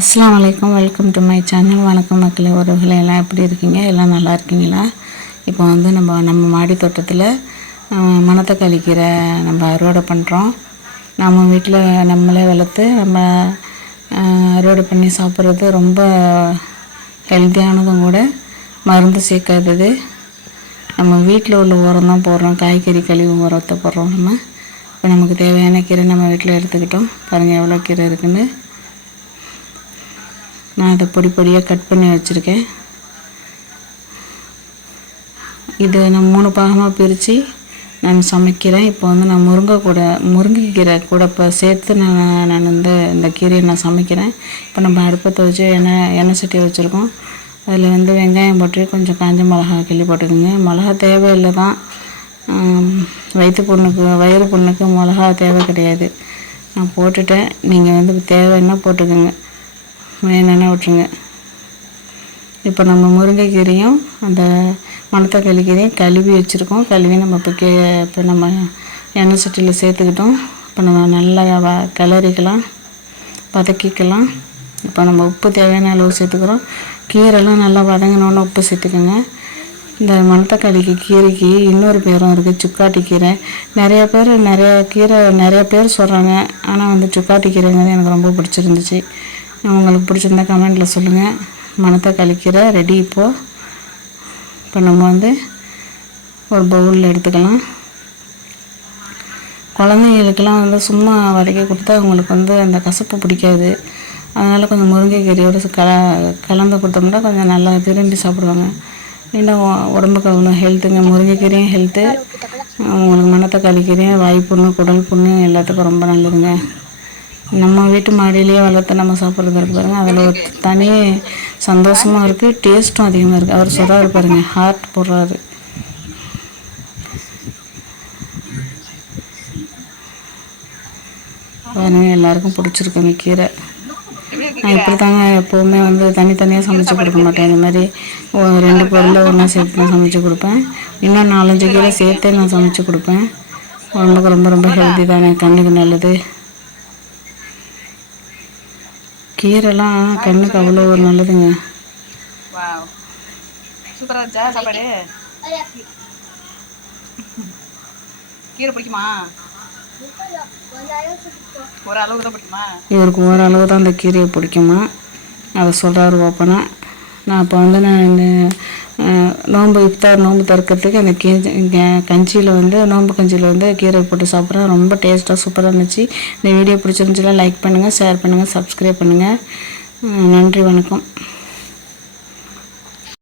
அஸ்லாம் வலைக்கம் welcome to my channel வணக்கம் மக்களே உறவுகளை எல்லாம் எப்படி இருக்கீங்க? எல்லாம் நல்லா இருக்கீங்களா? இப்போ வந்து நம்ம நம்ம மாடி தோட்டத்தில் அஹ், கழிக்கிற கீரை நம்ம அறுவடை பண்ணுறோம் நம்ம வீட்டில் நம்மளே வளர்த்து நம்ம அறுவடை பண்ணி சாப்பிட்றது ரொம்ப ஹெல்த்தியானதும் கூட மருந்து சேர்க்காதது. நம்ம வீட்டில் உள்ள உரம் தான் போடுறோம். காய்கறி கழிவு உரத்தை போடுறோம் நம்ம. இப்போ நமக்கு தேவையான கீரை நம்ம வீட்டில் எடுத்துக்கிட்டோம். பாருங்கள் எவ்வளோ கீரை இருக்குன்னு. நான் அதை பொடி பொடியாக கட் பண்ணி வச்சுருக்கேன். இது நான் மூணு பாகமாக பிரித்து நான் சமைக்கிறேன். இப்போ வந்து நான் முருங்கை கூட முருங்கைக்கீரை கூட இப்போ சேர்த்து நான் நான் வந்து இந்த கீரையை நான் சமைக்கிறேன். இப்போ நம்ம அடுப்பத்தை வச்சு எண்ணெய் எண்ணெய் சட்டி வச்சுருக்கோம். அதில் வந்து வெங்காயம் போட்டு கொஞ்சம் காஞ்ச மிளகா கிள்ளி போட்டுக்கோங்க. மிளகா தேவையில்லை தான் வயிற்று புண்ணுக்கு வயிறு புண்ணுக்கு மிளகா தேவை கிடையாது. நான் போட்டுட்டேன். நீங்கள் வந்து தேவைன்னா போட்டுக்கோங்க. வேணும்னா விட்டுருங்க இப்போ நம்ம முருங்கைக்கீரையும் அந்த மணத்தக்காளி கீரையும் கழுவி வச்சுருக்கோம். கழுவி நம்ம இப்போ கே இப்போ நம்ம எண்ணெய் சட்டியில் சேர்த்துக்கிட்டோம். இப்போ நம்ம நல்லா வ கிளறிக்கலாம் வதக்கிக்கலாம். இப்போ நம்ம உப்பு தேவையான அளவு சேர்த்துக்கிறோம். கீரைலாம் நல்லா வதங்கினோன்னு உப்பு சேர்த்துக்கோங்க. இந்த மணத்தக்காளிக்கு கீரைக்கு இன்னொரு பேரும் இருக்குது சுக்காட்டி கீரை. நிறைய பேர் நிறைய கீரை நிறைய பேர் சொல்கிறாங்க ஆனால் வந்து சுக்காட்டி கீரைங்கிறது எனக்கு ரொம்ப பிடிச்சிருந்துச்சு. உங்களுக்கு பிடிச்சிருந்தா கமெண்ட்டில் சொல்லுங்கள் மனத்தை கழிக்கிற ரெடி இப்போது இப்போ நம்ம வந்து ஒரு பவுலில் எடுத்துக்கலாம். குழந்தைங்களுக்கெல்லாம் வந்து சும்மா வதக்கி கொடுத்தா அவங்களுக்கு வந்து அந்த கசப்பு பிடிக்காது. அதனால் கொஞ்சம் முருங்கைக்கீரையோடு கல கலந்து கொடுத்தோம்னா கொஞ்சம் நல்லா விரும்பி சாப்பிடுவாங்க. இன்னும் உடம்புக்கு அவ்வளோ ஹெல்த்துங்க முருங்கைக்கீரையும் ஹெல்த்து உங்களுக்கு மனத்தை கீரையும் வாய் புண்ணு குடல் புண்ணு எல்லாத்துக்கும் ரொம்ப நல்லதுங்க. நம்ம வீட்டு மாடியிலேயே வளர்த்து நம்ம சாப்பிட்றது இருக்கு பாருங்கள் அதில் ஒரு தனி சந்தோஷமும் இருக்குது டேஸ்ட்டும் அதிகமாக இருக்குது அவர் சொல்கிறாரு பாருங்க ஹார்ட் போடுறாரு. பாருங்க எல்லாருக்கும் அந்த கீரை. நான் இப்படி தாங்க எப்போவுமே வந்து தனித்தனியாக சமைச்சு கொடுக்க மாட்டேன். இந்த மாதிரி ஒரு ரெண்டு பொருளை ஒன்றா சேர்த்து தான் சமைச்சு கொடுப்பேன். இன்னும் நாலஞ்சு கீரை சேர்த்தே நான் சமைச்சு கொடுப்பேன். உடம்புக்கு ரொம்ப ரொம்ப ஹெல்த்தி தானே. கண்ணுக்கு நல்லது. கீரைலாம் கண்ணுக்கு அவ்வளோ ஒரு நல்லதுங்க. வாவ். சூப்பரா இருந்துச்சா சாப்பாடு? கீரை பிடிக்குமா? ஒரு அளவுக்கு தான் பிடிக்குமா? இவருக்கு ஓரளவு தான் அந்த கீரையை பிடிக்குமா? அதை சொல்கிறாரு ஓப்பனாக நான் அப்போ வந்து நான் இந்த நோன்பு இஃப்தார் நோன்பு திறக்கிறதுக்கு அந்த கீ கஞ்சியில் வந்து நோன்பு கஞ்சியில் வந்து கீரை போட்டு சாப்பிட்றேன். ரொம்ப டேஸ்ட்டாக சூப்பராக இருந்துச்சு. இந்த வீடியோ பிடிச்சிருந்துச்சுன்னா லைக் பண்ணுங்கள் ஷேர் பண்ணுங்கள் சப்ஸ்கிரைப் பண்ணுங்கள் நன்றி வணக்கம்.